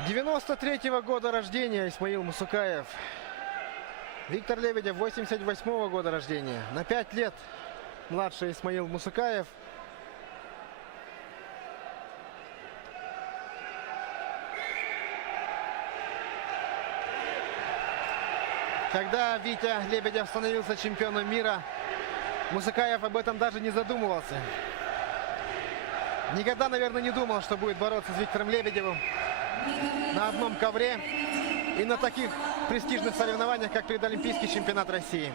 93-го года рождения Исмаил Мусукаев. Виктор Лебедев 88-го года рождения. На 5 лет младше Исмаил Мусукаев. Когда Витя Лебедев становился чемпионом мира, Мусукаев об этом даже не задумывался. Никогда, наверное, не думал, что будет бороться с Виктором Лебедевым на одном ковре и на таких престижных соревнованиях, как предолимпийский чемпионат России.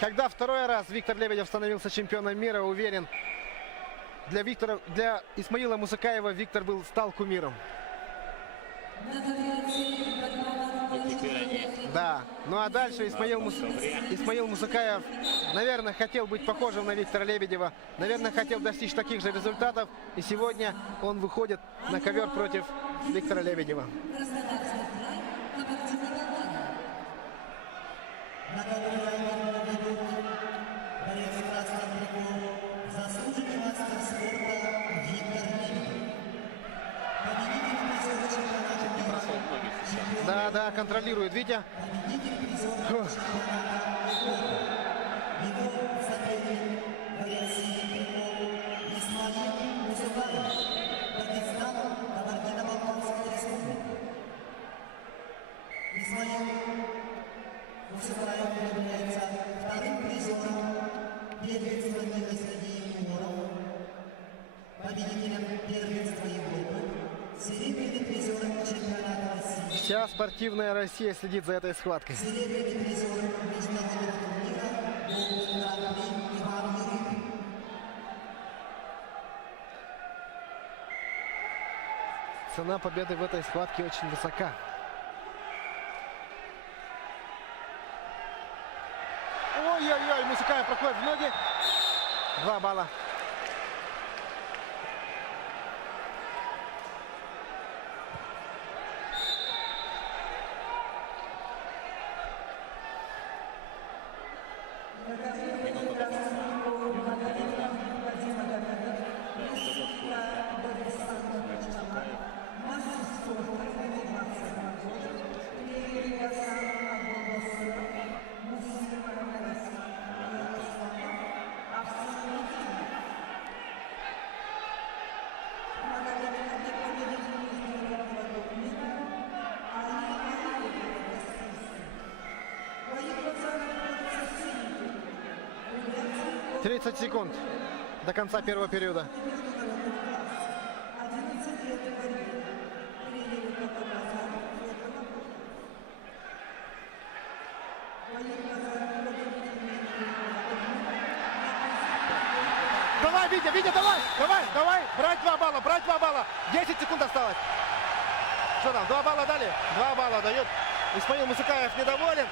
Когда второй раз Виктор Лебедев становился чемпионом мира, уверен, для Исмаила Мусукаева Виктор стал кумиром. Да, ну а дальше Исмаил Мусукаев, наверное, хотел быть похожим на Виктора Лебедева, наверное, хотел достичь таких же результатов, и сегодня он выходит на ковер против Виктора Лебедева. Да, контролирует Витя. Фух. Вся спортивная Россия следит за этой схваткой. Цена победы в этой схватке очень высока. Ой-ой-ой, Мусукаев проходит в ноги. 2 балла. «30 секунд до конца первого периода». Давай, Витя, давай, брать 2 балла, 10 секунд осталось. Что там, 2 балла дали? 2 балла дают. Исмаил Мусукаев недоволен.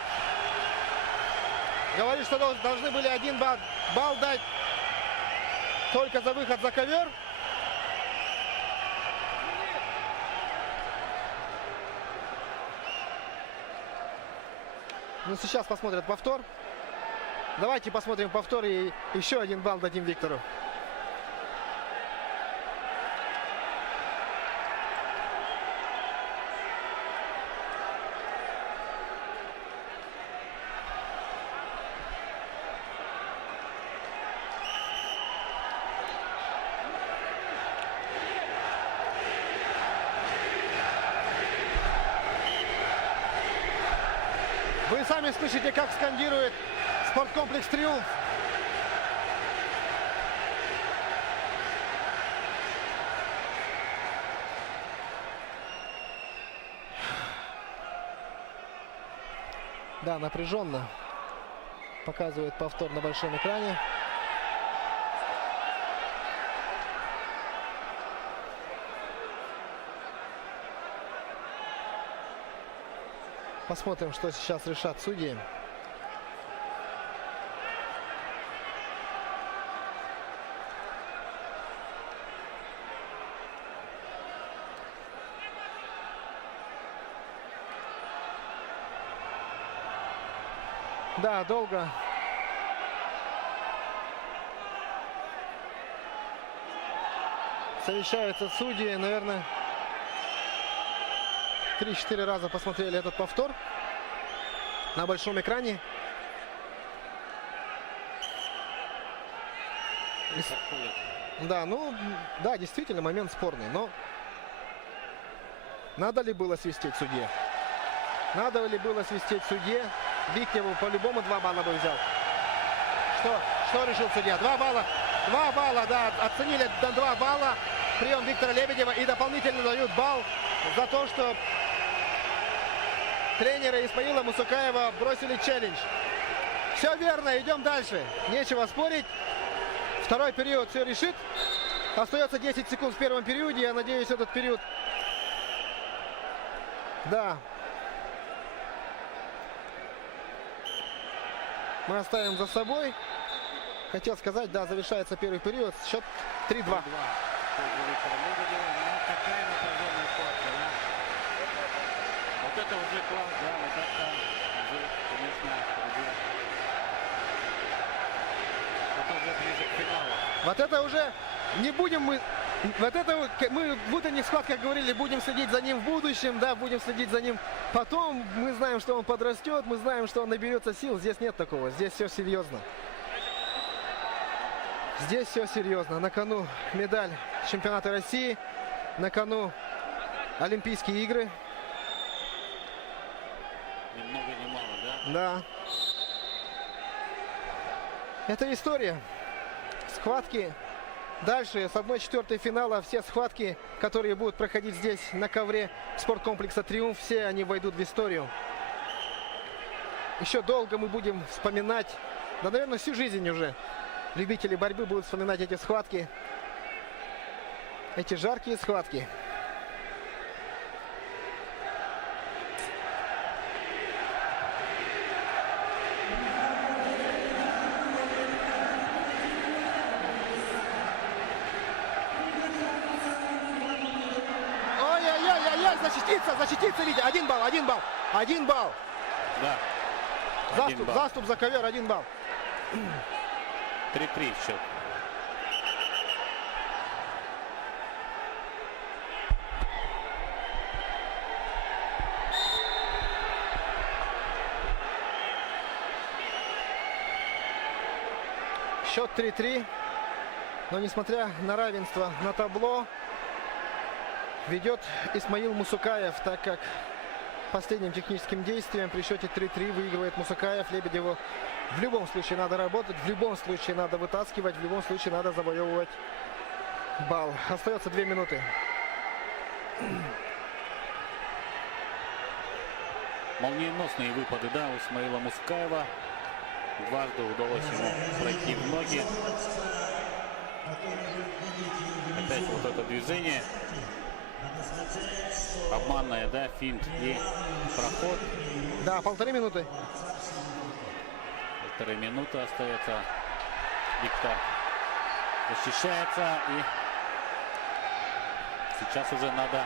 Говорит, что должны были 1 балл дать только за выход за ковер. Ну, сейчас посмотрят повтор. Давайте посмотрим повтор и еще 1 балл дадим Виктору. Вы сами слышите, как скандирует спорткомплекс «Триумф». Да, напряженно. Показывает повтор на большом экране. Посмотрим, что сейчас решат судьи. Да, долго. Совещаются судьи, наверное, 3-4 раза посмотрели этот повтор на большом экране. Да, ну, да, действительно, момент спорный, но надо ли было свистеть судье? Надо ли было свистеть судье? Виктеву по-любому 2 балла бы взял. Что решил судья? 2 балла. 2 балла, да, оценили до 2 балла прием Виктора Лебедева и дополнительно дают балл за то, что тренеры Исмаила Мусукаева бросили челлендж. Все верно, идем дальше. Нечего спорить. Второй период все решит. Остается 10 секунд в первом периоде. Я надеюсь, этот период... Да. Мы оставим за собой. Хотел сказать, да, завершается первый период. Счет 3-2. Вот это уже класс, да, вот это уже, конечно, это уже ближе к финалу. Вот это уже не будем мы... Вот это мы в утренних схватках говорили, будем следить за ним в будущем, да, будем следить за ним потом. Мы знаем, что он подрастет, мы знаем, что он наберется сил. Здесь нет такого, здесь все серьезно. Здесь все серьезно. На кону медаль чемпионата России, на кону Олимпийские игры. Ни много ни мало, да? Да. Это история. Схватки. Дальше с 1/4 финала все схватки, которые будут проходить здесь на ковре спорткомплекса «Триумф», все они войдут в историю. Еще долго мы будем вспоминать, да, наверное, всю жизнь уже любители борьбы будут вспоминать эти схватки, эти жаркие схватки. Защититься, Витя. 1 балл, 1 балл, 1 балл. Да. Заступ за ковер, 1 балл. 3-3 счет. Счет 3-3. Но несмотря на равенство на табло, ведет Исмаил Мусукаев, так как последним техническим действием при счете 3-3 выигрывает Мусукаев. Лебедеву в любом случае надо работать, в любом случае надо вытаскивать, в любом случае надо завоевывать балл. Остается 2 минуты. Молниеносные выпады, да, у Исмаила Мусукаева. Дважды удалось ему пройти в ноги. Опять вот это движение. Обманная, да, финт и проход. Да, 1,5 минуты. 1,5 минуты остается. Виктор защищается. И сейчас уже надо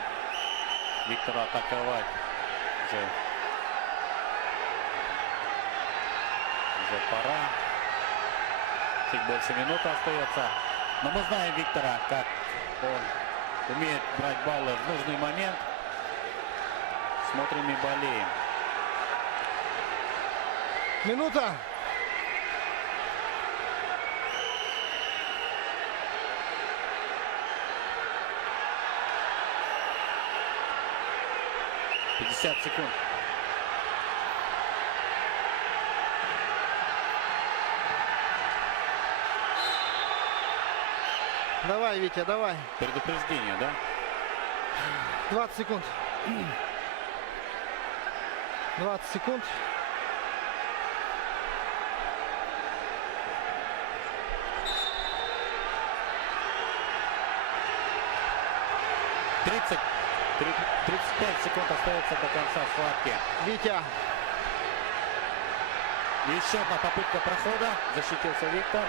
Виктору атаковать. Уже пора. Чуть больше минуты остается. Но мы знаем Виктора, как он умеет брать баллы в нужный момент. Смотрим и болеем. Минута. «50 секунд». Давай, Витя, давай. Предупреждение, да? 20 секунд. 20 секунд. «30». 35 секунд остается до конца схватки. Витя. Еще одна попытка прохода. Защитился Виктор. —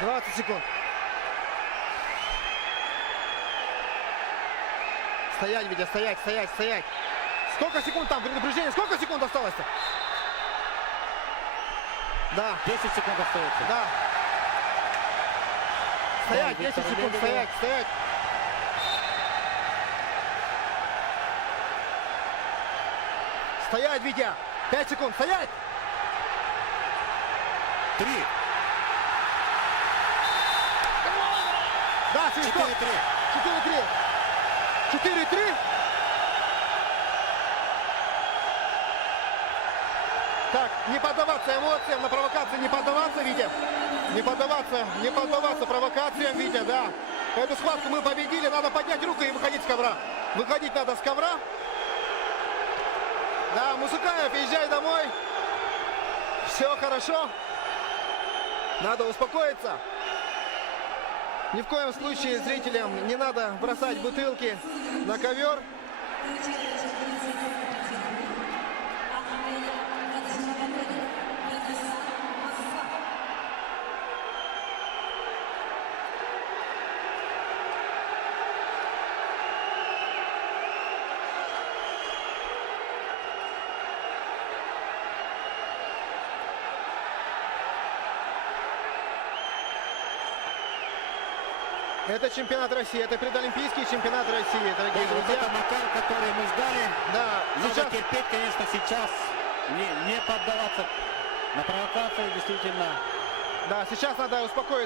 20 секунд. Стоять, Витя, стоять, стоять, стоять. Сколько секунд там предупреждение? Сколько секунд осталось-то? Да, 10 секунд остается. да. Стоять, Да, 10 Виктор секунд, Лебедев. стоять, стоять. Стоять, Витя. 5 секунд, стоять. 3, Да, свисток. 4-3. 4-3. 4-3. Так, не поддаваться эмоциям, на провокации не поддаваться, Витя. Не поддаваться провокациям, Витя, да. Эту схватку мы победили, надо поднять руку и выходить с ковра. Выходить надо с ковра. Да, Мусукаев, езжай домой. Все хорошо. Надо успокоиться. Ни в коем случае зрителям не надо бросать бутылки на ковер. Это чемпионат России, это предолимпийский чемпионат России, дорогие Вот друзья. это Макар, который мы ждали. Да, Надо сейчас, терпеть, конечно, сейчас. Не поддаваться на провокации, действительно. да, сейчас надо успокоиться.